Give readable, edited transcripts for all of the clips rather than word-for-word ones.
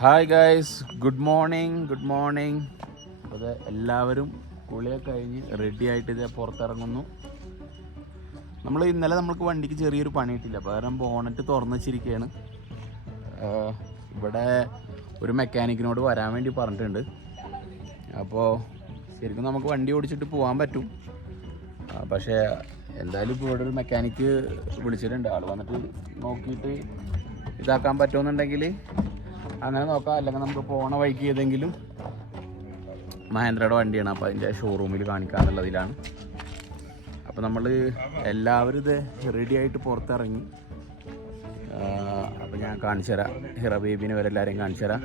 Hi guys, good morning. അപ്പോൾ എല്ലാവരും കുളിയൊക്കെ കഴിഞ്ഞ് റെഡി ആയിട്ട് ഇതേ പുറത്തിറങ്ങുന്നു. ഇന്നലെ നമുക്ക് വണ്ടിക്ക് ചെറിയൊരു പണി കിട്ടില്ല, പകരം ബോണറ്റ് തുറന്ന് വെച്ചിരിക്കുകയാണ്. ഇവിടെ ഒരു മെക്കാനിക്കിനോട് വരാൻ വേണ്ടി പറഞ്ഞിട്ടുണ്ട്. അപ്പോൾ ശരിക്കും നമുക്ക് വണ്ടി ഓടിച്ചിട്ട് പോകാൻ പറ്റും. പക്ഷേ എന്തായാലും ഇപ്പോൾ ഇവിടെ ഒരു മെക്കാനിക്ക് വിളിച്ചിട്ടുണ്ട്. ആൾ വന്നിട്ട് നോക്കിയിട്ട് ഇതാക്കാൻ പറ്റുമെന്നുണ്ടെങ്കിൽ അങ്ങനെ നോക്കാം, അല്ലെങ്കിൽ നമുക്ക് പോണ വഴിക്ക് ഏതെങ്കിലും മഹേന്ദ്രയുടെ വണ്ടിയാണ്, അപ്പോൾ അതിൻ്റെ ഷോറൂമിൽ കാണിക്കാമെന്നുള്ളതിലാണ്. അപ്പോൾ നമ്മൾ എല്ലാവരും ഇത് റെഡി ആയിട്ട് പുറത്തിറങ്ങി. അപ്പോൾ ഞാൻ കാണിച്ചു തരാം, ഹിറ ബേബിനെ വരെ എല്ലാവരെയും കാണിച്ചു തരാം.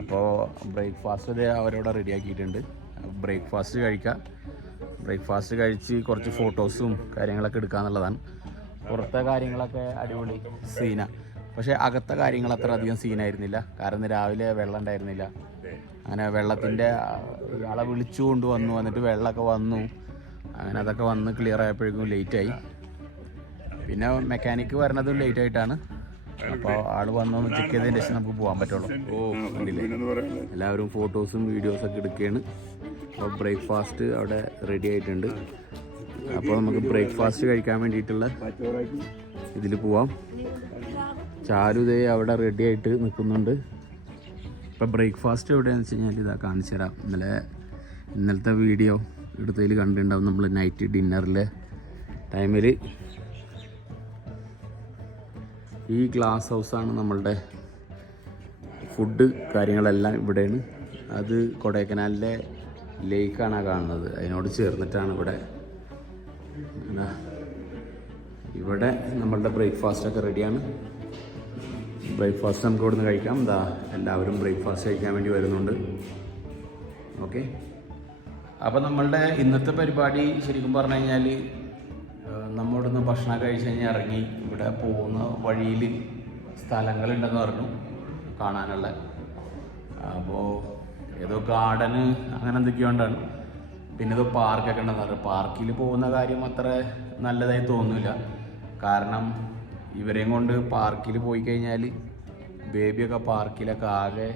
അപ്പോൾ ബ്രേക്ക്ഫാസ്റ്റ് ഇത് അവരോട് റെഡിയാക്കിയിട്ടുണ്ട്. ബ്രേക്ക്ഫാസ്റ്റ് കഴിക്കാം. ബ്രേക്ക്ഫാസ്റ്റ് കഴിച്ച് കുറച്ച് ഫോട്ടോസും കാര്യങ്ങളൊക്കെ എടുക്കാമെന്നുള്ളതാണ്. പുറത്തെ കാര്യങ്ങളൊക്കെ അടിപൊളി സീന, പക്ഷേ അകത്തെ കാര്യങ്ങൾ അത്ര അധികം സീനായിരുന്നില്ല. കാരണം രാവിലെ വെള്ളം ഉണ്ടായിരുന്നില്ല. അങ്ങനെ വെള്ളത്തിൻ്റെ ആളെ വിളിച്ചു കൊണ്ടുവന്നു, വന്നിട്ട് വെള്ളമൊക്കെ വന്നു. അങ്ങനെ അതൊക്കെ വന്ന് ക്ലിയർ ആയപ്പോഴേക്കും ലേറ്റായി. പിന്നെ മെക്കാനിക്ക് വരണതും ലേറ്റ് ആയിട്ടാണ്. അപ്പോൾ ആൾ വന്നൊന്ന് ചെക്ക് ചെയ്തതിന് ശേഷം നമുക്ക് പോകാൻ പറ്റുള്ളൂ. കണ്ടില്ലേ, എല്ലാവരും ഫോട്ടോസും വീഡിയോസൊക്കെ എടുക്കുകയാണ്. അപ്പോൾ ബ്രേക്ക്ഫാസ്റ്റ് അവിടെ റെഡി ആയിട്ടുണ്ട്. അപ്പോൾ നമുക്ക് ബ്രേക്ക്ഫാസ്റ്റ് കഴിക്കാൻ വേണ്ടിയിട്ടുള്ള ഇതിൽ പോവാം. ചാരുദേ അവിടെ റെഡി ആയിട്ട് നിൽക്കുന്നുണ്ട്. ഇപ്പോൾ ബ്രേക്ക്ഫാസ്റ്റ് എവിടെയാണെന്ന് വെച്ച് കഴിഞ്ഞാൽ ഇതാ കാണിച്ചു തരാം. ഇന്നലത്തെ വീഡിയോ എടുത്തതിൽ കണ്ടിട്ടുണ്ടാവും. നമ്മൾ നൈറ്റ് ഡിന്നറിലെ ടൈമിൽ ഈ ഗ്ലാസ് ഹൗസാണ് നമ്മളുടെ ഫുഡ് കാര്യങ്ങളെല്ലാം ഇവിടെയാണ്. അത് കൊടൈക്കനാലിലെ ലേക്കാണ് കാണുന്നത്, അതിനോട് ചേർന്നിട്ടാണ് ഇവിടെ നമ്മളുടെ ബ്രേക്ക്ഫാസ്റ്റൊക്കെ റെഡിയാണ്. ബ്രേക്ക്ഫാസ്റ്റ് നമുക്ക് ഇവിടുന്ന് കഴിക്കാം. എല്ലാവരും ബ്രേക്ക്ഫാസ്റ്റ് കഴിക്കാൻ വേണ്ടി വരുന്നുണ്ട്. ഓക്കെ, അപ്പോൾ നമ്മളുടെ ഇന്നത്തെ പരിപാടി ശരിക്കും പറഞ്ഞു കഴിഞ്ഞാൽ നമ്മളിവിടുന്ന് ഭക്ഷണം കഴിച്ച് കഴിഞ്ഞാൽ ഇറങ്ങി ഇവിടെ പോകുന്ന വഴിയിൽ സ്ഥലങ്ങളുണ്ടെന്ന് പറഞ്ഞു കാണാനുള്ള. അപ്പോൾ ഏതോ ഗാർഡന് അങ്ങനെ എന്തൊക്കെയോണ്ടാണ്. പിന്നെ ഇത് പാർക്കൊക്കെ ഉണ്ടെന്ന് പറഞ്ഞു. പാർക്കിൽ പോകുന്ന കാര്യം അത്ര നല്ലതായി തോന്നുന്നില്ല. കാരണം ഇവരെയും കൊണ്ട് പാർക്കിൽ പോയി കഴിഞ്ഞാൽ ബേബിയൊക്കെ പാർക്കിലൊക്കെ ആകെ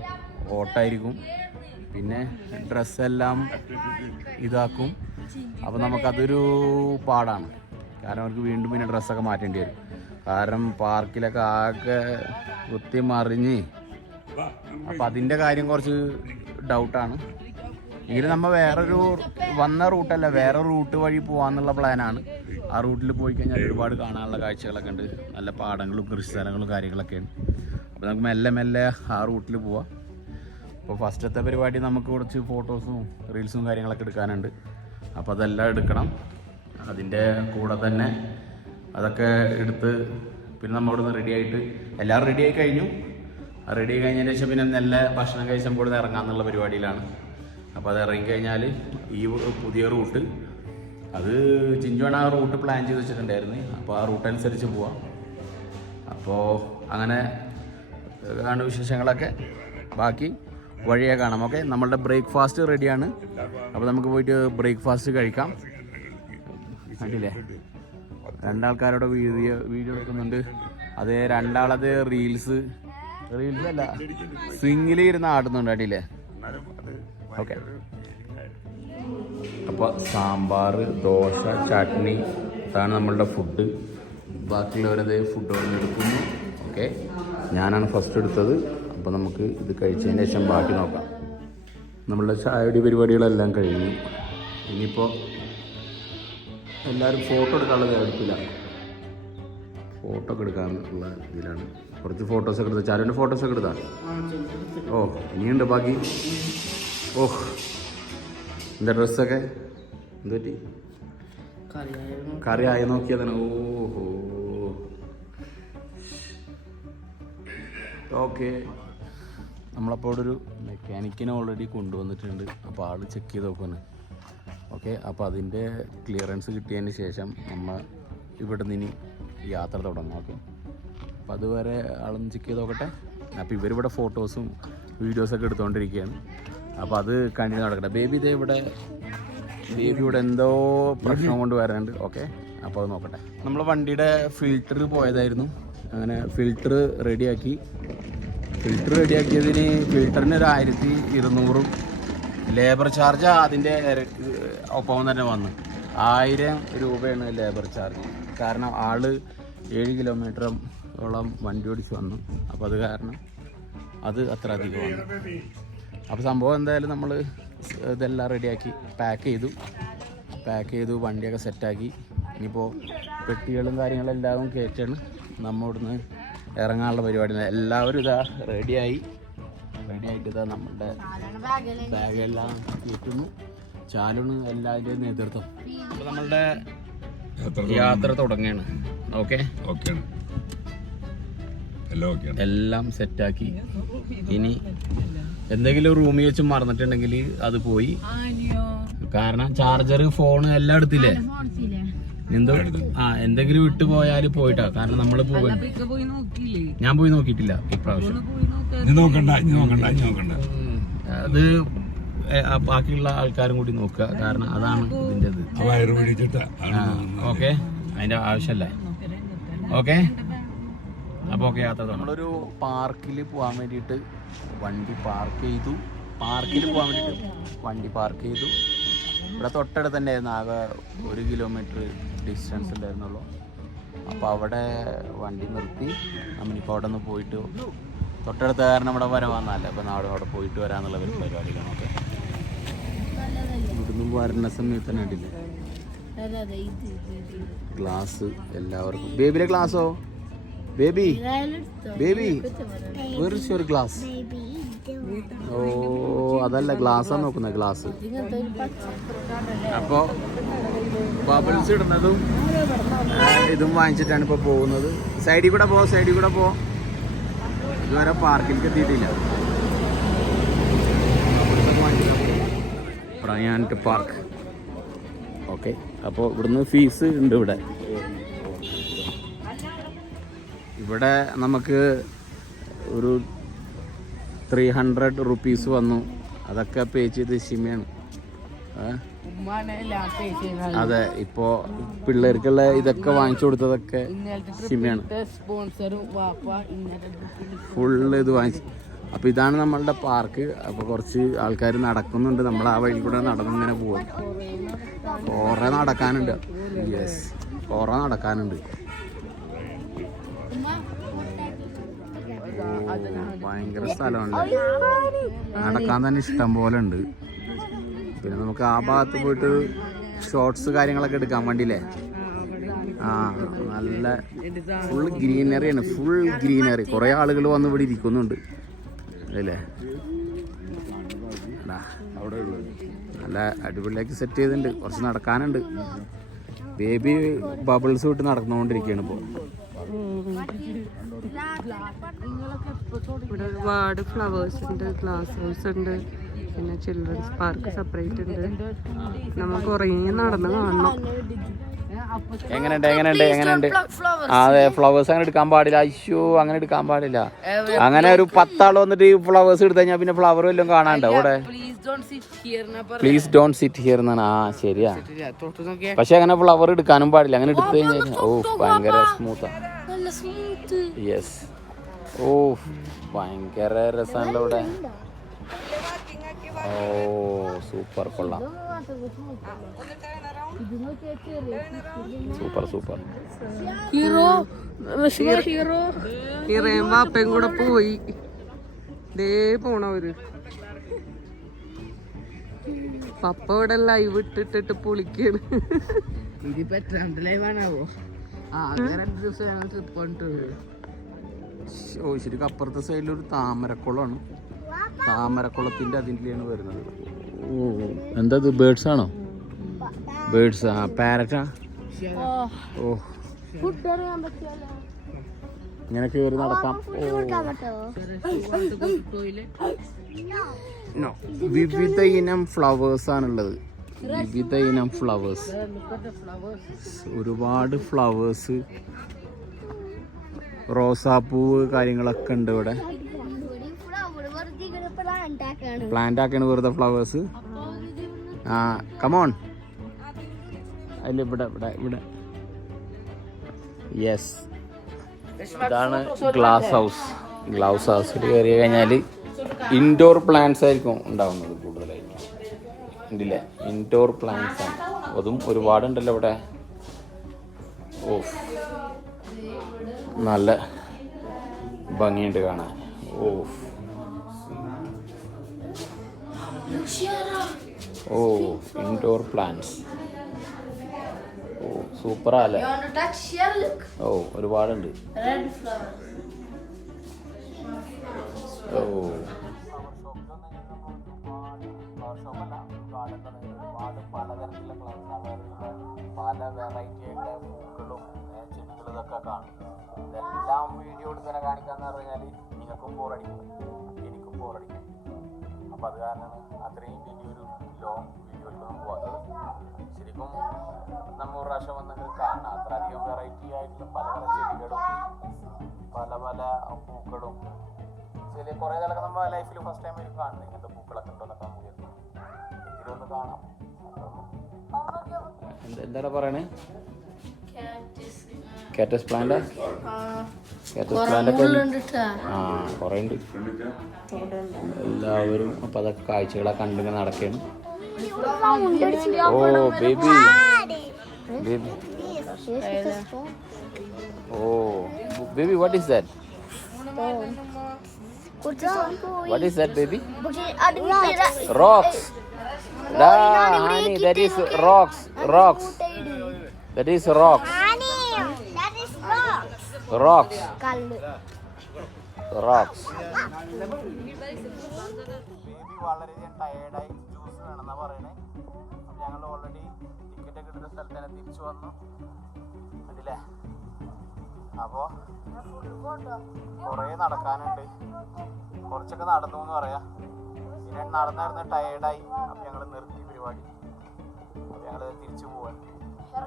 ഓട്ടായിരിക്കും. പിന്നെ ഡ്രസ്സെല്ലാം ഇതാക്കും. അപ്പോൾ നമുക്കതൊരു പാടാണ്. കാരണം അവർക്ക് വീണ്ടും പിന്നെ ഡ്രസ്സൊക്കെ മാറ്റേണ്ടി വരും. കാരണം പാർക്കിലൊക്കെ ആകെ കുത്തി മറിഞ്ഞ്. അപ്പോൾ അതിൻ്റെ കാര്യം കുറച്ച് ഡൗട്ടാണ്. എങ്കിലും നമ്മൾ വേറൊരു വന്ന റൂട്ടല്ല, വേറെ റൂട്ട് വഴി പോകാമെന്നുള്ള പ്ലാനാണ്. ആ റൂട്ടിൽ പോയി കഴിഞ്ഞാൽ ഒരുപാട് കാണാനുള്ള കാഴ്ചകളൊക്കെ ഉണ്ട്. നല്ല പാടങ്ങളും കൃഷി സ്ഥലങ്ങളും കാര്യങ്ങളൊക്കെയാണ്. അപ്പോൾ നമുക്ക് മെല്ലെ മെല്ലെ ആ റൂട്ടിൽ പോവാം. അപ്പോൾ ഫസ്റ്റത്തെ പരിപാടി നമുക്ക് കുറച്ച് ഫോട്ടോസും റീൽസും കാര്യങ്ങളൊക്കെ എടുക്കാനുണ്ട്. അപ്പോൾ അതെല്ലാം എടുക്കണം. അതിൻ്റെ കൂടെ തന്നെ അതൊക്കെ എടുത്ത് പിന്നെ നമ്മളിവിടുന്ന് റെഡിയായിട്ട് എല്ലാവരും റെഡിയായി കഴിഞ്ഞു. റെഡി ആയി കഴിഞ്ഞതിന് ശേഷം പിന്നെ നല്ല ഭക്ഷണം കഴിച്ച് നമുക്ക് ഇവിടുന്ന് ഇറങ്ങാമെന്നുള്ള പരിപാടിയിലാണ്. അപ്പോൾ അത് ഇറങ്ങിക്കഴിഞ്ഞാൽ ഈ പുതിയ റൂട്ട് അത് ചിഞ്ചുവാണ് ആ റൂട്ട് പ്ലാൻ ചെയ്ത് വെച്ചിട്ടുണ്ടായിരുന്നു. അപ്പോൾ ആ റൂട്ട് അനുസരിച്ച് പോവാം. അപ്പോൾ അങ്ങനെ ആണ് വിശേഷങ്ങളൊക്കെ. ബാക്കി വഴിയെ കാണാം. ഓക്കെ, നമ്മളുടെ ബ്രേക്ക്ഫാസ്റ്റ് റെഡിയാണ്. അപ്പോൾ നമുക്ക് പോയിട്ട് ബ്രേക്ക്ഫാസ്റ്റ് കഴിക്കാം. കണ്ടില്ലേ, രണ്ടാൾക്കാരോട് വീഡിയോ എടുക്കുന്നുണ്ട്. അതേ രണ്ടാളത് റീൽസല്ല സ്വിങ്ങിൽ ഇരുന്ന് ആടുന്നുണ്ട്. അടിയില്ലേ. ഓക്കെ, അപ്പോൾ സാമ്പാർ, ദോശ, ചട്നി ഇതാണ് നമ്മളുടെ ഫുഡ്. ബാക്കിയുള്ളവരത് ഫുഡ് എടുക്കുന്നു. ഓക്കെ, ഞാനാണ് ഫസ്റ്റ് എടുത്തത്. അപ്പോൾ നമുക്ക് ഇത് കഴിച്ചതിന് ശേഷം ബാക്കി നോക്കാം. നമ്മളുടെ ചായയുടെ പരിപാടികളെല്ലാം കഴിഞ്ഞു. ഇനിയിപ്പോൾ എല്ലാവരും ഫോട്ടോ എടുക്കാനുള്ളത് എടുക്കില്ല. ഫോട്ടോ ഒക്കെ എടുക്കാനുള്ള ഇതിലാണ്. കുറച്ച് ഫോട്ടോസൊക്കെ എടുത്താൽ ചാരുവിൻ്റെ ഫോട്ടോസൊക്കെ എടുത്താൽ ഇനിയുണ്ട് ബാക്കി. എൻ്റെ ഡ്രസ്സൊക്കെ എന്ത് പറ്റി? കറി ആയി നോക്കിയതാണ്. ഓക്കെ, നമ്മളപ്പോൾ ഇവിടെ ഒരു മെക്കാനിക്കിനെ ഓൾറെഡി കൊണ്ടുവന്നിട്ടുണ്ട്. അപ്പോൾ ആൾ ചെക്ക് ചെയ്ത് നോക്കുന്നു. ഓക്കെ, അപ്പോൾ അതിൻ്റെ ക്ലിയറൻസ് കിട്ടിയതിന് ശേഷം നമ്മൾ ഇവിടെ നിന്ന് യാത്ര തുടങ്ങും. ഓക്കെ, അപ്പോൾ അതുവരെ ആളൊന്ന് ചെക്ക് ചെയ്ത് നോക്കട്ടെ. അപ്പോൾ ഇവരിവിടെ ഫോട്ടോസും വീഡിയോസൊക്കെ എടുത്തുകൊണ്ടിരിക്കുകയാണ്. അപ്പോൾ അത് കണ്ടിന്യൂ നടക്കട്ടെ. ബേബി ഇവിടെ എന്തോ പ്രശ്നം കൊണ്ട് വരാനുണ്ട്. ഓക്കെ, അപ്പോൾ അത് നോക്കട്ടെ. നമ്മളെ വണ്ടിയുടെ ഫിൽറ്റർ പോയതായിരുന്നു. അങ്ങനെ ഫിൽറ്റർ റെഡിയാക്കി ഫിൽറ്റർ റെഡിയാക്കിയതിന് ഫിൽറ്ററിന് ഒരു 1200 ലേബർ ചാർജ് അതിൻ്റെ ഒപ്പം തന്നെ വന്നു. 1000 രൂപയാണ് ലേബർ ചാർജ്. കാരണം ആള് 7 കിലോമീറ്ററോളം വണ്ടി ഓടിച്ച് വന്നു. അപ്പോൾ അത് കാരണം അത് അത്ര അധികമാണ്. അപ്പോൾ സംഭവം എന്തായാലും നമ്മൾ ഇതെല്ലാം റെഡിയാക്കി പാക്ക് ചെയ്തു വണ്ടിയൊക്കെ സെറ്റാക്കി. ഇനിയിപ്പോൾ പെട്ടികളും കാര്യങ്ങളെല്ലാം കയറ്റാണ് നമ്മൾ ഇവിടുന്ന് ഇറങ്ങാനുള്ള പരിപാടി. എല്ലാവരും ഇതാ റെഡിയായിട്ട് ഇതാ നമ്മളുടെ ബാഗെല്ലാം കയറ്റുന്നു. ചാലുണ് എല്ലാവരുടെയും നേതൃത്വം. അപ്പോൾ നമ്മളുടെ യാത്ര തുടങ്ങുകയാണ്. ഓക്കെ എല്ലാം സെറ്റാക്കി. ഇനി എന്തെങ്കിലും റൂമിൽ വെച്ച് മറന്നിട്ടുണ്ടെങ്കിൽ അത് പോയി. കാരണം ചാർജർ ഫോൺ എല്ലാം എടുത്തില്ലേ, എന്തെങ്കിലും വിട്ടു പോയാൽ പോയിട്ടാ. കാരണം നമ്മള് ഞാൻ പോയി നോക്കിയിട്ടില്ല ഇപ്രാവശ്യം. അത് ബാക്കിയുള്ള ആൾക്കാരും കൂടി നോക്കുക. കാരണം അതാണ് ഇതിൻ്റെത്. ഓക്കെ, അതിന്റെ ആവശ്യമല്ലേ. ഓക്കെ, അപ്പോൾ ഓക്കെ യാത്ര. നമ്മളൊരു പാർക്കിൽ പോകാൻ വേണ്ടിയിട്ട് വണ്ടി പാർക്ക് ചെയ്തു. ഇവിടെ തൊട്ടടുത്ത് തന്നെ ആയിരുന്നു. ആകെ 1 കിലോമീറ്റർ ഡിസ്റ്റൻസ് ഉണ്ടായിരുന്നുള്ളൂ. അപ്പോൾ അവിടെ വണ്ടി നിർത്തി. നമ്മളിപ്പോൾ അവിടെ നിന്ന് പോയിട്ട് തൊട്ടടുത്ത കാരണം ഇവിടെ വന്നല്ലേ. അപ്പോൾ നാളെ അവിടെ പോയിട്ട് വരാന്നുള്ള ഒരു പരിപാടിയിലാണ്. ഓക്കെ, ഇവിടുന്ന് വരുന്ന സമയത്ത് തന്നെ ഉണ്ടില്ലേ ഗ്ലാസ് എല്ലാവർക്കും. ബേബിയുടെ ഗ്ലാസ്സോ? ബേബി ഒരു ഗ്ലാസ്. ഓ, അതല്ല ഗ്ലാസ്സാ നോക്കുന്നത്, ഗ്ലാസ്. അപ്പോൾ ബബിൾസ് ഇടുന്നതും ഇതും വാങ്ങിച്ചിട്ടാണ് ഇപ്പോൾ പോകുന്നത്. സൈഡിൽ കൂടെ പോ. ഇതുവരെ പാർക്കിലേക്ക് എത്തിയിട്ടില്ല. ബ്രയാൻറ്റ് പാർക്ക്. ഓക്കെ, അപ്പോൾ ഇവിടുന്ന് ഫീസ് ഉണ്ട്. ഇവിടെ നമുക്ക് ഒരു 300 റുപ്പീസ് വന്നു. അതൊക്കെ പേ ചെയ്ത് ഷിമയാണ്. അതെ, ഇപ്പോ പിള്ളേർക്കുള്ള ഇതൊക്കെ വാങ്ങിച്ചു കൊടുത്തതൊക്കെ ഷിമയാണ്. ഫുള്ള് ഇത് വാങ്ങിച്ചു. അപ്പോൾ ഇതാണ് നമ്മളുടെ പാർക്ക്. അപ്പോൾ കുറച്ച് ആൾക്കാർ നടക്കുന്നുണ്ട്. നമ്മൾ ആ വഴി കൂടെ നടന്നിങ്ങനെ പോകും. കുറേ നടക്കാനുണ്ട്. ഭയങ്കര സ്ഥലമുണ്ട്. നടക്കാൻ തന്നെ ഇഷ്ടം പോലെ ഉണ്ട്. പിന്നെ നമുക്ക് ആ ഭാഗത്ത് പോയിട്ട് ഷോർട്സ് കാര്യങ്ങളൊക്കെ എടുക്കാൻ വേണ്ടിയില്ലേ. നല്ല ഫുൾ ഗ്രീനറിയാണ്. കുറേ ആളുകൾ വന്ന് ഇവിടെ ഇരിക്കുന്നുണ്ട് അല്ലേ. നല്ല അടിപൊളിയാക്കി സെറ്റ് ചെയ്തിട്ടുണ്ട്. കുറച്ച് നടക്കാനുണ്ട്. ബേബി ബബിൾസ് വിട്ട് നടന്നുകൊണ്ടിരിക്കുകയാണ് ഇപ്പോൾ. ഇവിടെ ഒരുപാട് ഫ്ലവേഴ്സ് ഉണ്ട്, ഗ്ലാസ് ഹൗസ് ഉണ്ട്, പിന്നെ ചിൽഡ്രൻസ് പാർക്ക് സെപ്പറേറ്റ് ഉണ്ട്. നമ്മൾ കുറേ നടന്ന് കാണണം. എങ്ങനെയുണ്ട്? അതെ, ഫ്ലവേഴ്സ് അങ്ങനെ എടുക്കാൻ പാടില്ല. അങ്ങനെ എടുക്കാൻ പാടില്ല. അങ്ങനെ ഒരു 10 ആൾ വന്നിട്ട് ഈ ഫ്ലവേഴ്സ് എടുത്തു കഴിഞ്ഞാൽ പിന്നെ ഫ്ലവർ വല്ലതും കാണാണ്ടോ അവിടെ? പ്ലീസ് ഡോണ്ട് സിറ്റ് ഹിയർ എന്നാണ്. ശരിയാ. പക്ഷെ അങ്ങനെ ഫ്ലവർ എടുക്കാനും പാടില്ല. അങ്ങനെ എടുത്തു കഴിഞ്ഞാൽ ഭയങ്കര സ്മൂത്താ. യെസ്, ഭയങ്കര രസമാണല്ലോ ഇവിടെ. സൂപ്പർ, കൊള്ളാം. സൂപ്പർ. ഹീറോയും വാപ്പയും കൂടെ പോയി. ദേ പോണവര്. പപ്പ ഇവിടെ ലൈവ് ഇട്ടിട്ട് പൊളിക്കാണ്. ശരിക്കും അപ്പുറത്തെ സൈഡിലൊരു താമരക്കുളമാണ്. താമരക്കുളത്തിന്റെ അതിൻ്റെയാണ് വരുന്നത്. എന്താ ഇത്? ബേർഡ്സ് ആണോ? പാരറ്റാ? ഇങ്ങനെ കയറി നടക്കാം. വിവിധ ഇനം ഫ്ലവേഴ്സ് ആണുള്ളത്. ഒരുപാട് ഫ്ലവേഴ്സ്, റോസാപ്പൂവ് കാര്യങ്ങളൊക്കെ ഉണ്ട് ഇവിടെ. പ്ലാന്റ് ആക്കാണ് വെറുതെ ഫ്ലവേഴ്സ്. കമോൺ. അതിൽ ഇവിടെ യെസ്, ഇതാണ് ഗ്ലാസ് ഹൗസ്. ഗ്ലൗസ് ഹൗസിൽ കയറി കഴിഞ്ഞാൽ ഇൻഡോർ പ്ലാന്റ്സ് ആയിരിക്കും ഉണ്ടാവുന്നത് കൂടുതലായിട്ട്. ഉണ്ടല്ലേ, ഇൻഡോർ പ്ലാന്റ്സ് ആണ്. അതും ഒരുപാടുണ്ടല്ലോ ഇവിടെ. ഓ, നല്ല ഭംഗിയുണ്ട് കാണാൻ. ഓ ഓ, ഇൻഡോർ പ്ലാന്റ്സ്. ഓ, സൂപ്പറാ അല്ലേ? ഓ, ഒരുപാടുണ്ട്. ഓ, പല വെറൈറ്റി ആയിട്ടുള്ള പൂക്കളും ചെടികളും ഇതൊക്കെ കാണും. ഇതെല്ലാം വീഡിയോ എടുക്കാൻ കാണിക്കാന്ന് പറഞ്ഞാൽ നിങ്ങൾക്കും ബോറടിക്കും, എനിക്കും ബോറടിക്കും. അപ്പം അത് കാരണമാണ് അത്രയും വലിയൊരു ലോങ് വീഡിയോയിലൊന്നും പോകാത്തത്. ശരിക്കും നമ്മൾ ഒരു പ്രാവശ്യം വന്നെങ്കിൽ കാണണം. അത്ര അധികം വെറൈറ്റി ആയിട്ടുള്ള പല പല ചെടികളും പല പല പൂക്കളും ചെറിയ കുറേ ഇതൊക്കെ നമ്മുടെ ലൈഫിൽ ഫസ്റ്റ് ടൈം ആയിരിക്കും കാണുന്നത്. ഇങ്ങനത്തെ പൂക്കളൊക്കെ ഉണ്ടോന്നൊക്കെ നമുക്ക് എങ്കിലും ഒന്ന് കാണാം. എന്താണ് പറയണേ? കാറ്റസ് പ്ലാന്റ്. കാറ്റസ് പ്ലാന്റ് ഒക്കെ കുറേ ഉണ്ട്. എല്ലാവരും അപ്പം അതൊക്കെ കാഴ്ചകളൊക്കെ കണ്ടിങ്ങനെ നടക്കുകയാണ്. Oh baby, baby. Oh baby, what is that? What is that, baby? Rocks. Da, honey, that is rocks. Rocks. That is rocks. That is rocks. Rocks. Rocks. Baby വളരെയധികം ടയേർഡായി, ജ്യൂസ് വേണമെന്നാ പറയണേ. അപ്പം ഞങ്ങൾ ഓൾറെഡി ടിക്കറ്റ് ഒക്കെ എടുത്ത സ്ഥലത്ത് തന്നെ തിരിച്ചു വന്നു. കണ്ടില്ലേ? അപ്പോൾ കുറേ നടക്കാനുണ്ട്. കുറച്ചൊക്കെ നടന്നു എന്ന് പറയാം. പിന്നെ നടന്നിരുന്ന് ടയേർഡായി. അപ്പം ഞങ്ങൾ നിർത്തി പരിപാടി. അപ്പം ഞങ്ങൾ തിരിച്ചു പോവാൻ.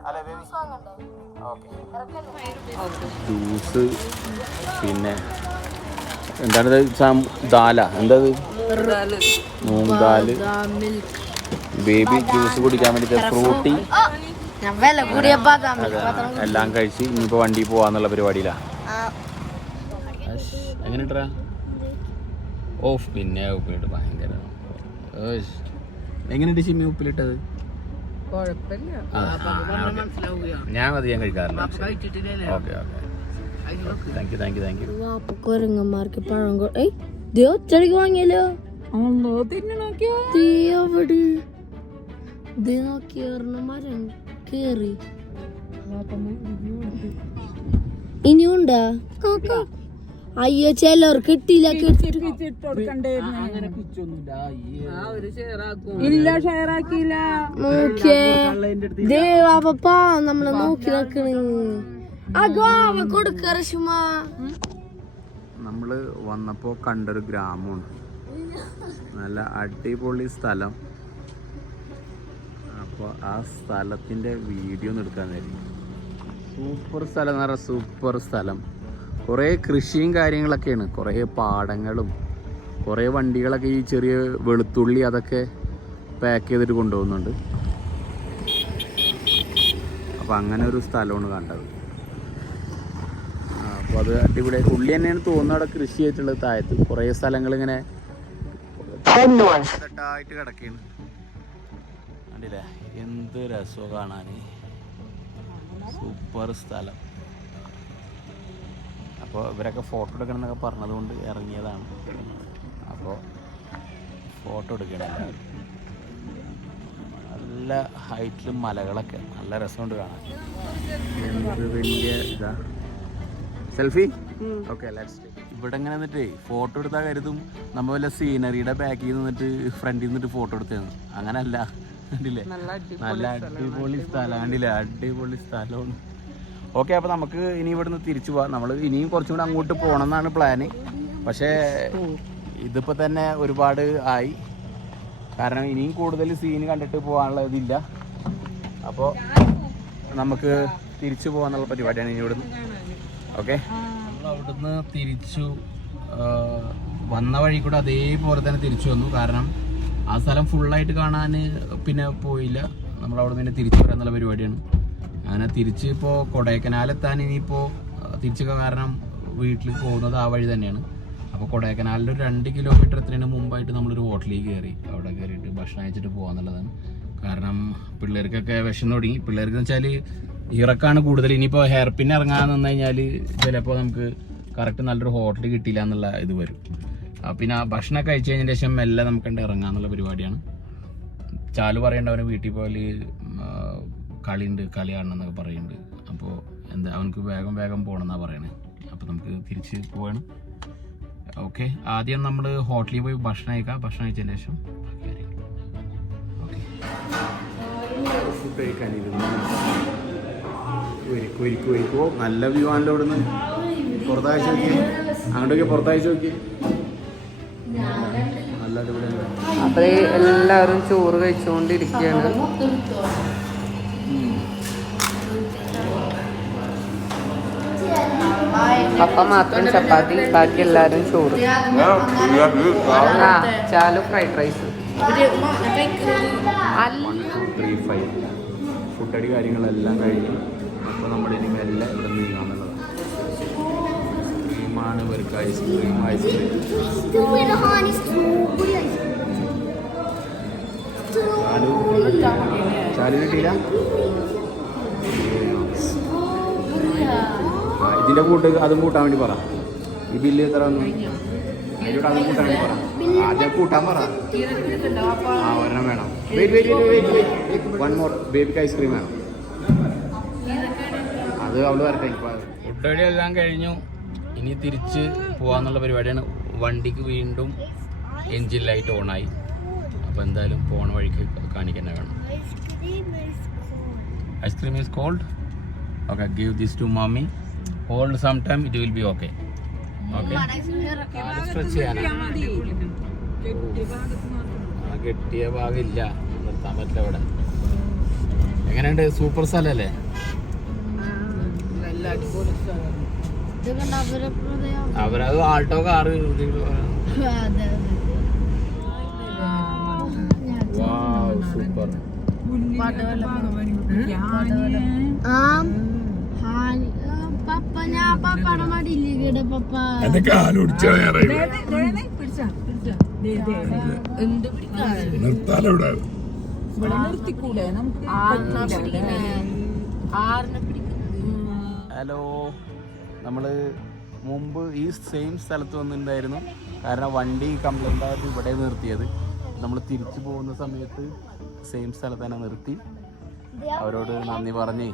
അല്ലേ ബേബി? ഓക്കെ. ജ്യൂസ്, പിന്നെ എന്താണിത്? ദാല, എന്താ മൂങ് ദാല്. ബേബി ജ്യൂസ് കുടിക്കാൻ വേണ്ടിയിട്ട് ഫ്രൂട്ടി എല്ലാം കഴിച്ച് ഇനിയിപ്പോൾ വണ്ടി പോവാന്നുള്ള പരിപാടിയിലാണ്. എങ്ങനെട്ടാ? ഓഫ്, പിന്നെ ഉപ്പിലിട്ട് ഭയങ്കര. എങ്ങനെയുണ്ട് ചിമ്മി ഉപ്പിലിട്ടത്? ഞാൻ അധികം കഴിക്കാറില്ല. Okay okay, thank you thank you thank you. കുരങ്ങന്മാർക്ക് പഴം ഒറ്റടിക്ക് വാങ്ങിയല്ലോ. മരം കേറി ഇനിയുണ്ടാ? അയ്യോ, ചിലർ കിട്ടിയില്ല. ദേവാപ്പ നമ്മളെ നോക്കി നോക്കണ്. നമ്മള് വന്നപ്പോ കണ്ടൊരു ഗ്രാമമാണ്. നല്ല അടിപൊളി സ്ഥലം. അപ്പോൾ ആ സ്ഥലത്തിൻ്റെ വീഡിയോ ഒന്ന് എടുക്കാൻ നേരം. സൂപ്പർ സ്ഥലം എന്ന് പറഞ്ഞാൽ സൂപ്പർ സ്ഥലം. കുറേ കൃഷിയും കാര്യങ്ങളൊക്കെയാണ്. കുറേ പാടങ്ങളും കുറേ വണ്ടികളൊക്കെ ഈ ചെറിയ വെളുത്തുള്ളി അതൊക്കെ പാക്ക് ചെയ്തിട്ട് കൊണ്ടുപോകുന്നുണ്ട്. അപ്പോൾ അങ്ങനെ ഒരു സ്ഥലമാണ് കണ്ടത്. അപ്പോൾ അത് അടിപൊളി ഉള്ളി തന്നെയാണ് തോന്നുന്നത്. അവിടെ കൃഷി ആയിട്ടുള്ളത് താഴത്ത് കുറേ സ്ഥലങ്ങൾ ഇങ്ങനെ ആയിട്ട് കിടക്കുകയാണ്. കണ്ടില്ലേ? എന്ത് രസമാണ് കാണാൻ. സൂപ്പർ സ്ഥലം. അപ്പോൾ ഇവരൊക്കെ ഫോട്ടോ എടുക്കണം എന്നൊക്കെ പറഞ്ഞതുകൊണ്ട് ഇറങ്ങിയതാണ്. അപ്പോൾ ഫോട്ടോ എടുക്കണം എല്ലാവരും. നല്ല ഹൈറ്റിലും മലകളൊക്കെ നല്ല രസമുണ്ട് കാണാൻ. എന്ത് വലിയ ഇതാ. സെൽഫി? Okay, let's take. ഇവിടെ ഇങ്ങനെ നിന്നിട്ട് ഫോട്ടോ എടുത്താൽ കരുതും നമ്മൾ വല്ല സീനറിയുടെ ബാക്കിൽ നിന്നിട്ട് ഫ്രണ്ടിൽ നിന്നിട്ട് ഫോട്ടോ എടുത്തതാണ്. അങ്ങനല്ല. കണ്ടില്ലേ? നല്ല അടിപൊളി സ്ഥലം. കണ്ടില്ലേ? അടിപൊളി സ്ഥലമാണ്. ഓക്കെ, അപ്പോൾ നമുക്ക് ഇനി ഇവിടുന്ന് തിരിച്ചു പോവാം. നമ്മൾ ഇനിയും കുറച്ചും കൂടെ അങ്ങോട്ട് പോകണം എന്നാണ് പ്ലാന്. പക്ഷേ ഇതിപ്പോൾ തന്നെ ഒരുപാട് ആയി. കാരണം ഇനിയും കൂടുതൽ സീന് കണ്ടിട്ട് പോകാനുള്ള ഇതില്ല. അപ്പോൾ നമുക്ക് തിരിച്ചു പോകാന്നുള്ള പരിപാടിയാണ് ഇനി ഇവിടുന്ന്. ഓക്കെ, നമ്മൾ അവിടുന്ന് തിരിച്ചു വന്ന വഴി കൂടെ അതേപോലെ തന്നെ തിരിച്ചു വന്നു. കാരണം ആ സ്ഥലം ഫുള്ളായിട്ട് കാണാൻ പിന്നെ പോയില്ല. നമ്മളവിടെ നിന്ന് തിരിച്ചു വരാന്നുള്ള പരിപാടിയാണ്. അങ്ങനെ തിരിച്ച് ഇപ്പോൾ കൊടൈക്കനാലെത്താൻ ഇനിയിപ്പോൾ തിരിച്ചൊക്കെ കാരണം വീട്ടിൽ പോകുന്നത് ആ വഴി തന്നെയാണ്. അപ്പോൾ കൊടൈക്കനാലിൽ ഒരു 2 കിലോമീറ്റർ എത്രയാണ് മുമ്പായിട്ട് നമ്മളൊരു ഹോട്ടലിൽ കയറി. അവിടെ കയറിയിട്ട് ഭക്ഷണം കഴിച്ചിട്ട് പോകാന്നുള്ളതാണ്. കാരണം പിള്ളേർക്കൊക്കെ വിഷം തുടങ്ങി. പിള്ളേർക്ക് വെച്ചാൽ ഇറക്കാണ് കൂടുതൽ. ഇനിയിപ്പോൾ ഹെയർ പിൻ ഇറങ്ങാൻ നിന്ന് കഴിഞ്ഞാൽ ചിലപ്പോൾ നമുക്ക് കറക്റ്റ് നല്ലൊരു ഹോട്ടൽ കിട്ടിയില്ല എന്നുള്ള ഇത് വരും. പിന്നെ ആ ഭക്ഷണം കഴിച്ച് കഴിഞ്ഞതിന് ശേഷം എല്ലാം നമുക്ക് ഇറങ്ങാന്നുള്ള പരിപാടിയാണ്. ചാലു പറയേണ്ട അവന് വീട്ടിൽ പോയാൽ കളി കാണണം എന്നൊക്കെ പറയുന്നുണ്ട്. അപ്പോൾ എന്താ അവനക്ക് വേഗം പോകണമെന്നാണ് പറയണത്. അപ്പോൾ നമുക്ക് തിരിച്ച് പോവാണ്. ഓക്കെ, ആദ്യം നമ്മൾ ഹോട്ടലിൽ പോയി ഭക്ഷണം കഴിക്കാം. ഭക്ഷണം കഴിച്ചതിന് ശേഷം ഫുഡ് കഴിക്കാനിരുന്നു. ഒരിക്കോ നല്ല വ്യൂ ആണല്ലോ ഇവിടുന്ന്. പുറത്താഴ്ച നോക്കി, അങ്ങോട്ടൊക്കെ പുറത്താഴ്ച നോക്കി, നല്ല അടിപൊളിയാണ്. അപ്പൊ എല്ലാവരും ചോറ് കഴിച്ചുകൊണ്ടിരിക്കുകയാണ്. പപ്പ മാത്രം ചപ്പാത്തി, ബാക്കി എല്ലാവരും ചോറ്. ആ ചാലു ഫ്രൈഡ് റൈസ്. 1-2-3-5 ഫുഡടി കാര്യങ്ങളെല്ലാം കഴിഞ്ഞു. അപ്പോൾ നമ്മളിനി മെല്ലെ ഇവിടെ നീങ്ങാന്നുള്ളതാണ്. ക്രീമാണ് ഇവർക്ക് ഐസ്ക്രീം. ചാലു കിട്ടിയില്ല. ഇതിൻ്റെ അതും കൂട്ടാൻ വേണ്ടി പറ. ഈ ബില്ല് എത്ര വന്നു? അതിലൂടെ അതും കൂട്ടാൻ വേണ്ടി പറ. ആദ്യം കൂട്ടാൻ പറ. ഒരെണ്ണം വേണം. വെയിറ്റ് 1 more ബേബിക്ക് ഐസ്ക്രീം വേണം. അത് അവള് വരട്ടെ. ഫുഡ് എല്ലാം കഴിഞ്ഞു. ഇനി തിരിച്ച് പോകാന്നുള്ള പരിപാടിയാണ്. വണ്ടിക്ക് വീണ്ടും എൻജിൻ ലൈറ്റ് ഓണായി. അപ്പോൾ എന്തായാലും പോണ വഴിക്ക് കാണിക്കാൻ വേണം. Ice cream is cold. Okay, give this to mummy. Hold some time, it will be okay. Okay, stretch ചെയ്യാനാണ്. കെട്ടിയ ഭാഗമില്ല, നിർത്താൻ പറ്റില്ല ഇവിടെ. എങ്ങനെയുണ്ട്? സൂപ്പർ സ്ഥലമല്ലേ? അവരത് ആൾട്ടോ കാറ്. സൂപ്പർ. ഹലോ, നമ്മള് മുമ്പ് ഈ സെയിം സ്ഥലത്ത് വന്നിട്ടുണ്ടായിരുന്നു. കാരണം വണ്ടി കംപ്ലൈൻ്റ് ആയിട്ട് ഇവിടെ നിർത്തിയത്. നമ്മൾ തിരിച്ചു പോകുന്ന സമയത്ത് സെയിം സ്ഥലത്ത് തന്നെ നിർത്തി. അവരോട് നന്ദി പറഞ്ഞ്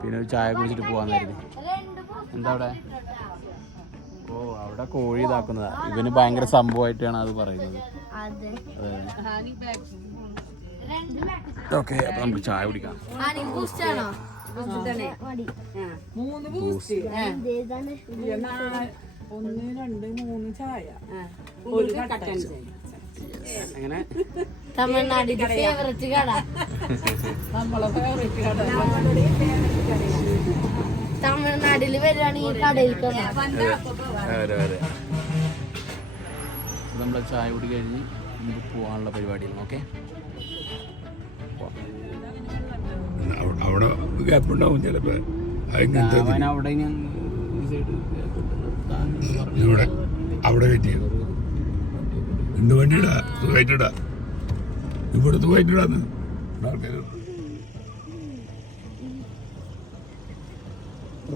പിന്നെ ഒരു ചായ കുടിച്ചിട്ട് പോകാമെന്നായിരുന്നു. എന്താ അവിടെ? ഓ, അവിടെ കോഴി ഇതാക്കുന്നതാ. ഇവന് ഭയങ്കര സംഭവമായിട്ടാണ് അത് പറയുന്നത്. ഓക്കെ, അപ്പൊ നമുക്ക് ചായ കുടിക്കാം. എങ്ങനെ? തമിഴ്നാടിന്റെ ഫേവറേറ്റ് കട. തമിഴ്നാട്ടില് വരികയാണെങ്കിൽ കടയിൽ നമ്മളെ ചായ കുടി കഴിഞ്ഞ് നമുക്ക് പോകാനുള്ള പരിപാടിയാണ്. ഓക്കെ, അവിടെ ഗ്യാപ്പുണ്ടാവും ചിലപ്പോ. അവിടെ വെയിറ്റ് ചെയ്യും. എന്ത് വണ്ടിയിടാ? സുഖമായിട്ടിടാ. ഇവിടെ സുഖമായിട്ടിടാന്ന് ആൾക്കാർ.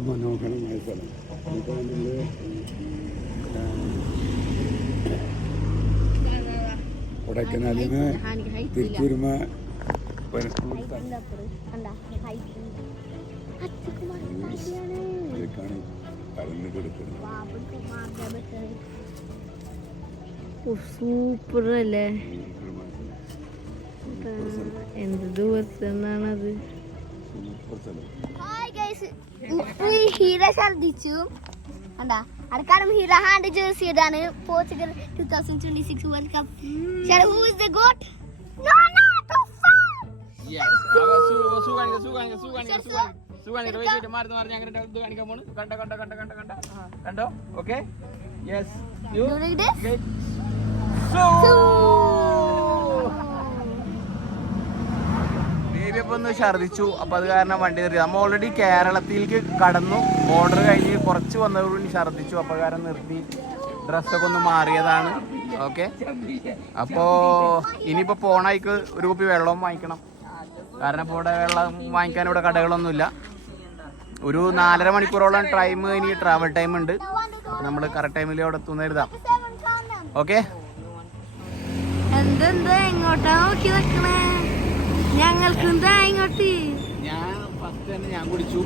മനോഹരമായ സ്ഥലം. കൊടൈക്കനാലിന് തിരിച്ചു വരുമ്പോ സൂപ്പർ അല്ലേ? എന്ത് ദിവസമാണത്? ഹീറ ഛർദിച്ചു. എന്താ അടുക്കാലം ഹീറ ഹാൻഡ് ജേഴ്സി ഇടാണ്. Portugal 2026 world cup. Who is the goat? No കണ്ടോ? Okay, yes. ബേബിയപ്പം ഒന്ന് ഛർദിച്ചു. അപ്പൊ അത് കാരണം വണ്ടി നിർത്തി. നമ്മൾ ഓൾറെഡി കേരളത്തിലേക്ക് കടന്നു. ബോർഡർ കഴിഞ്ഞ് കുറച്ച് വന്നതോടുകൂടി ഛർദിച്ചു. അപ്പൊ കാരണം നിർത്തി. ഡ്രസ്സൊക്കെ ഒന്ന് മാറിയതാണ്. ഓക്കെ, അപ്പോൾ ഇനിയിപ്പോൾ പോണായിക്ക് ഒരു കുപ്പി വെള്ളവും വാങ്ങിക്കണം. കാരണം ഇപ്പോൾ ഇവിടെ വെള്ളം വാങ്ങിക്കാൻ ഇവിടെ കടകളൊന്നുമില്ല. ഒരു 4.5 മണിക്കൂറോളം ടൈം ഇനി ട്രാവൽ ടൈം ഉണ്ട്. നമ്മൾ കറക്റ്റ് ടൈമിൽ അവിടെ എത്തുന്ന എഴുതാം. ഓക്കെ, എന്തെന്താ എങ്ങോട്ടാ നോക്കി നിക്കണേ? ഞങ്ങൾക്ക് എന്താ ഇങ്ങോട്ട്? ഞാൻ ഫസ്റ്റ് തന്നെ ഞാൻ കുടിച്ചു.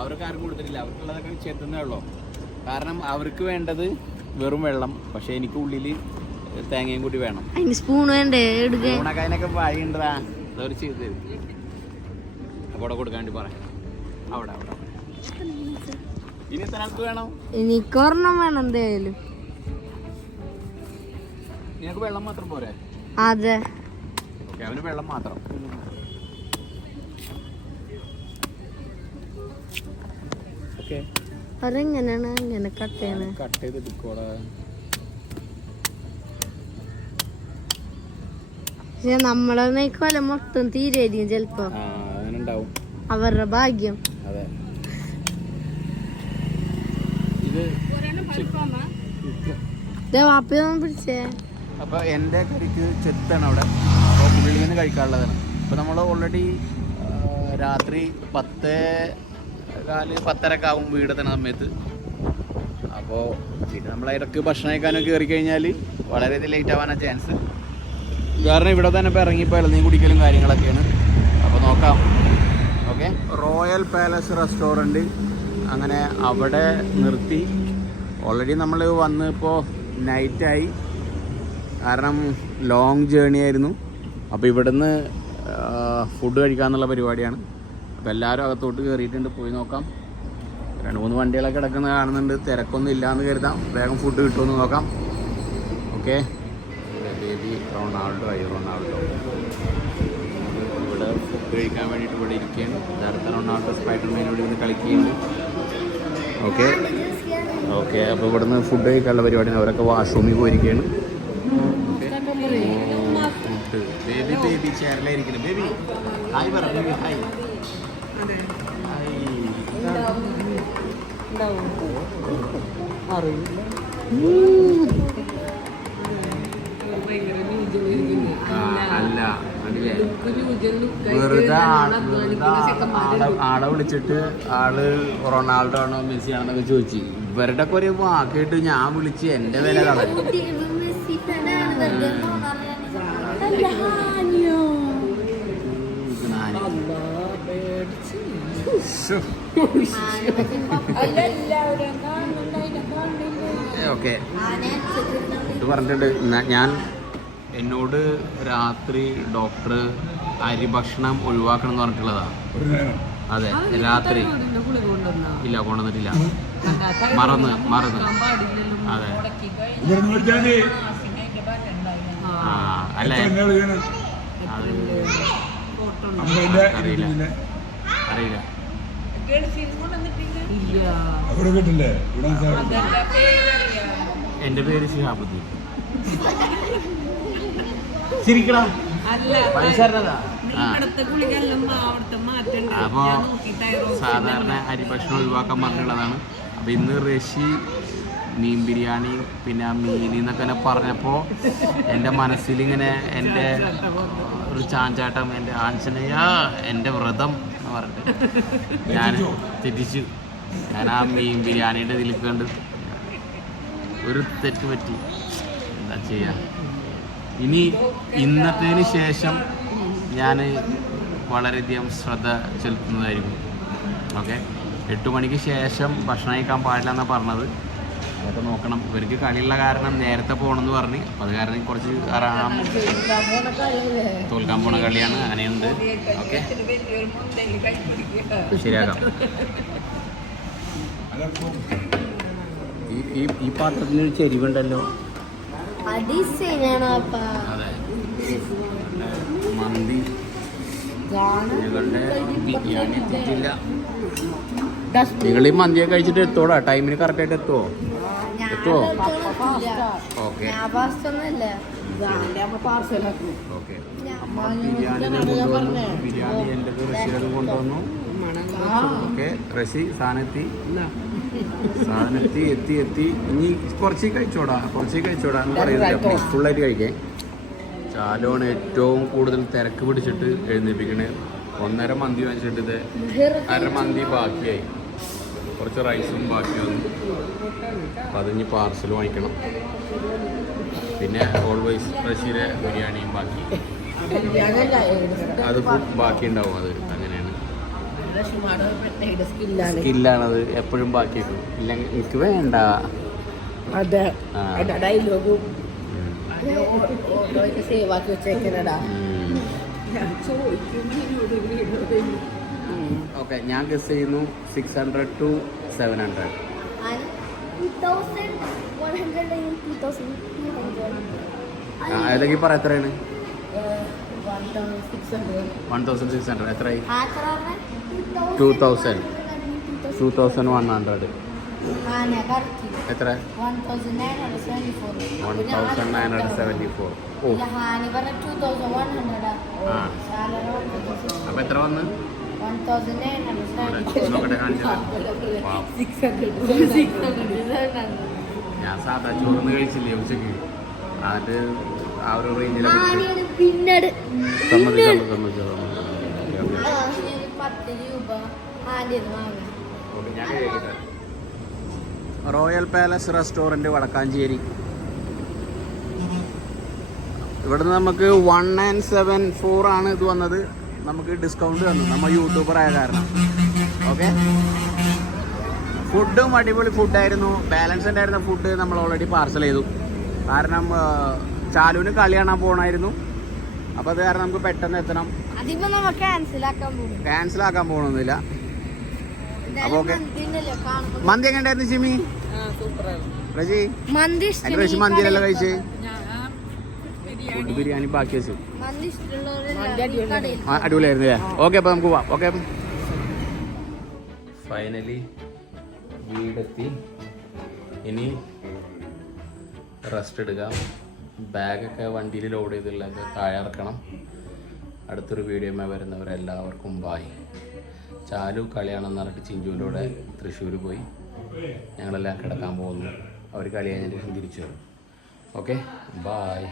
അവർക്ക് ആർക്കും കൊടുത്തിട്ടില്ല. അവർക്കുള്ളതൊക്കെ ചെത്തുന്നേ ഉള്ളൂ. കാരണം അവർക്ക് വേണ്ടത് വെറും വെള്ളം, പക്ഷെ എനിക്ക് ഉള്ളിൽ തേങ്ങയും കൂടി വേണം. സ്പൂൺ വേണ്ടേ? ഊണക്കായനൊക്കെ വഴിയുണ്ടാ അതൊരു ചെയ്ത് തരും. അപ്പോൾ അവിടെ കൊടുക്കാണ്ടി പറയാം. അവിടെ അവിടെ ഇനി എത്ര ആൾക്ക് വേണം? എനിക്ക് ഒരെണ്ണം വേണം എന്തായാലും. നിനക്ക് വെള്ളം മാത്രം പോരെ? അതെ, ഓക്കെ, അവന് വെള്ളം മാത്രം. ഓക്കെ, അതെങ്ങനെയാണ് ഇങ്ങനെ കട്ട് ചെയ്യണേ? കട്ട് ചെയ്തെടുക്കോടാ. പക്ഷെ നമ്മളെ നെയ്ക്കോല മൊത്തം തീരായിരിക്കും ചെലപ്പോ. അങ്ങനെണ്ടാവും, അവരുടെ ഭാഗ്യം. അതെ. ഇത് വാപ്പിയൊന്നും പിടിച്ചേ. അപ്പോൾ എൻ്റെ കറിക്ക് ചെത്താണ് അവിടെ. അപ്പോൾ ഉള്ളിൽ നിന്ന് കഴിക്കാനുള്ളതാണ്. അപ്പോൾ നമ്മൾ ഓൾറെഡി രാത്രി 10:15 ആവും വീടെത്തുന്ന സമയത്ത്. അപ്പോൾ പിന്നെ നമ്മൾ ഇടയ്ക്ക് ഭക്ഷണം കഴിക്കാനൊക്കെ കയറി കഴിഞ്ഞാൽ വളരെയധികം ലേറ്റ് ആവാനാണ് ചാൻസ്. കാരണം ഇവിടെ തന്നെ ഇപ്പോൾ ഇറങ്ങിയപ്പോൾ ഇളനീ കുടിക്കലും കാര്യങ്ങളൊക്കെയാണ്. അപ്പോൾ നോക്കാം. ഓക്കെ, റോയൽ പാലസ് റെസ്റ്റോറൻറ്റ് അങ്ങനെ അവിടെ നിർത്തി. ഓൾറെഡി നമ്മൾ വന്ന് ഇപ്പോൾ നൈറ്റായി. കാരണം ലോങ് ജേണി ആയിരുന്നു. അപ്പോൾ ഇവിടുന്ന് ഫുഡ് കഴിക്കാമെന്നുള്ള പരിപാടിയാണ്. അപ്പോൾ എല്ലാവരും അകത്തോട്ട് കയറിയിട്ടുണ്ട്. പോയി നോക്കാം. 2-3 വണ്ടികളൊക്കെ കിടക്കുന്നത് കാണുന്നുണ്ട്. തിരക്കൊന്നും ഇല്ലയെന്ന് കരുതാം. വേഗം ഫുഡ് കിട്ടുമെന്ന് നോക്കാം. ഓക്കെ, ബേബി റൊണാൾഡോ ഇവിടെ ഫുഡ് കഴിക്കാൻ വേണ്ടിയിട്ട് ഇവിടെ ഇരിക്കുകയാണ്. അടുത്ത റൊണാൾഡോ സ്പൈഡർമാനോട് ഇന്ന് കളിക്കുകയുണ്ട്. ഓക്കെ ഓക്കെ, അപ്പോൾ ഇവിടുന്ന് ഫുഡ് കഴിക്കാനുള്ള പരിപാടിയാണ്. അവരൊക്കെ വാഷ്റൂമിൽ പോയിരിക്കുകയാണ്. ബേബി ചെയറിലായിരിക്കണം. ബേബി ഹായ് പറ. Baby hi. അല്ല, അതിലെ വെറുതെ ആളെ വിളിച്ചിട്ട് ആള് റൊണാൾഡോ ആണോ മെസ്സി ആണെന്നൊക്കെ ചോദിച്ചു. ഇവരുടെ ഒക്കെ ഒരു വാക്കായിട്ട് ഞാൻ വിളിച്ച് എൻ്റെ വില കളഞ്ഞു. ഓക്കെ, ഇത് പറഞ്ഞിട്ടുണ്ട്. ഞാൻ എന്നോട് രാത്രി ഡോക്ടർ അരി ഭക്ഷണം ഒഴിവാക്കണം എന്ന് പറഞ്ഞിട്ടുള്ളതാണ്. അതെ, രാത്രി ഇല്ല, കൊണ്ടുവന്നിട്ടില്ല. മറന്ന് അതെ. അല്ലേ, അറിയില്ല. എന്റെ പേര് ശിഹാബുദ്ദീൻ. ചിരിക്കടാ. അപ്പോ സാധാരണ അരി ഭക്ഷണം ഒഴിവാക്കാൻ പറഞ്ഞുള്ളതാണ്. അപ്പൊ ഇന്ന് റഷി മീൻ ബിരിയാണി പിന്നെ മീൻ എന്നൊക്കെ പറഞ്ഞപ്പോൾ എൻ്റെ മനസ്സിലിങ്ങനെ എൻ്റെ ഒരു ചാഞ്ചാട്ടം, എൻ്റെ ആഞ്ജനേയ, എൻ്റെ വ്രതം എന്ന് പറഞ്ഞിട്ട് ഞാൻ തെറ്റിച്ചു. ഞാൻ ആ മീൻ ബിരിയാണിയുടെ ഇതിൽ കണ്ട് ഒരു തെറ്റ് പറ്റി. എന്താ ചെയ്യുക? ഇനി ഇന്നത്തേന് ശേഷം ഞാൻ വളരെയധികം ശ്രദ്ധ ചെലുത്തുന്നതായിരിക്കും. ഓക്കെ, 8 മണിക്ക് ശേഷം ഭക്ഷണം കഴിക്കാൻ പാടില്ല എന്നാണ് പറഞ്ഞത്. അതൊക്കെ നോക്കണം. ഇവർക്ക് കളിയുള്ള കാരണം നേരത്തെ പോകണമെന്ന് പറഞ്ഞ്, അപ്പം അത് കാരണം കുറച്ച് തോൽക്കാൻ പോണ കളിയാണ്. അങ്ങനെയുണ്ട്. ഓക്കെ, ശരിയാക്കാം. ഈ പാത്രത്തിനൊരു ചെരിവുണ്ടല്ലോ. അതെ, മന്തി ഞങ്ങളുടെ ബിരിയാണി എത്തിയിട്ടില്ല. നിങ്ങൾ ഈ മന്തിയൊക്കെ കഴിച്ചിട്ട് എത്തോടാ? ടൈമിന് കറക്റ്റായിട്ട് എത്തുമോ? Okay okay. ബിരിയാണി എൻ്റെ റഷീദ് കൊണ്ടുവന്നു. ഓക്കെ, റഷി സാധനത്തി സാധനം എത്തി ഇനി കുറച്ച് കഴിച്ചോടാ എന്ന് പറയുന്നില്ല, ഫുള്ളായിട്ട് കഴിക്കേ. ചാലുവാണ് ഏറ്റവും കൂടുതൽ തിരക്ക് പിടിച്ചിട്ട് എഴുന്നേൽപ്പിക്കണേ. 1.5 മന്തി വാങ്ങിച്ചിട്ട് ഇത് 1/2 മന്തി ബാക്കിയായി, കുറച്ച് റൈസും ബാക്കി വന്നു. അപ്പം അതിന് പാർസൽ വാങ്ങിക്കണം. പിന്നെ ഓൾവേസ് ഫ്രഷിലെ ബിരിയാണിയും ബാക്കി, അത് ബാക്കി ഉണ്ടാവും. അത് അങ്ങനെയാണ്, സ്കില്ലാണത്, എപ്പോഴും ബാക്കി വെക്കും. ഇല്ലെങ്കിൽ എനിക്ക് വേണ്ട. ഓക്കെ, ഞാൻ ഗസ് ചെയ്യുന്നു 600 to 700. ഏതെങ്കിലും പറ എത്രയാണ്? 1600. എത്രയായി? 2100. എത്ര? 1974. ഓ, അപ്പം എത്ര വന്ന്? നോക്കട്ടെ, കാണിച്ചത്. ഞാൻ സാധാ ചോറിന് കഴിച്ചില്ലേ ഉച്ചക്ക്, അത് ആ ഒരു റേഞ്ചിലാണ്. Royal palace restaurant Vadakkanchery. ഇവിടുന്ന് നമുക്ക് 1974 ആണ് ഇത് വന്നത്. നമുക്ക് ഡിസ്കൗണ്ട് തന്നു, നമ്മൾ യൂട്യൂബർ ആയ കാരണം. ഓക്കെ, ഫുഡും അടിപൊളി ഫുഡായിരുന്നു. ബാലൻസ് ഉണ്ടായിരുന്ന ഫുഡ് നമ്മൾ ഓൾറെഡി പാർസൽ ചെയ്തു. കാരണം ചാലുവിന് കളി കാണാൻ പോകണമായിരുന്നു. അപ്പോൾ അത് കാരണം നമുക്ക് പെട്ടെന്ന് എത്തണം. ക്യാൻസലാക്കാൻ പോകണമെന്നില്ല. അപ്പോൾ ഓക്കെ, മന്തി എങ്ങനെ ഉണ്ടായിരുന്നു ജിമി? റജി മന്തിയിലല്ല കഴിച്ച്, ബിരിയാണി ബാക്കി വെച്ചു. അടിപൊളിയായിരുന്നു അല്ലേ? ഓക്കെ, അപ്പോൾ നമുക്ക് പോവാം. ഓക്കെ, ഫൈനലി വീടെത്തി. ഇനി റെസ്റ്റ് എടുക്കാം. ബാഗൊക്കെ വണ്ടിയിൽ ലോഡ് ചെയ്തുള്ളത് താഴെ ഇറക്കണം. അടുത്തൊരു വീഡിയോയുമായി വരുന്നവരെല്ലാവർക്കും ബായ്. ചാലു കളിയാണെന്ന് പറഞ്ഞിട്ട് ചിഞ്ചുവിലൂടെ തൃശ്ശൂർ പോയി. ഞങ്ങളെല്ലാം കിടക്കാൻ പോകുന്നു. അവർ കളി കഴിഞ്ഞതിന് ശേഷം തിരിച്ചു വരും. Okay, bye.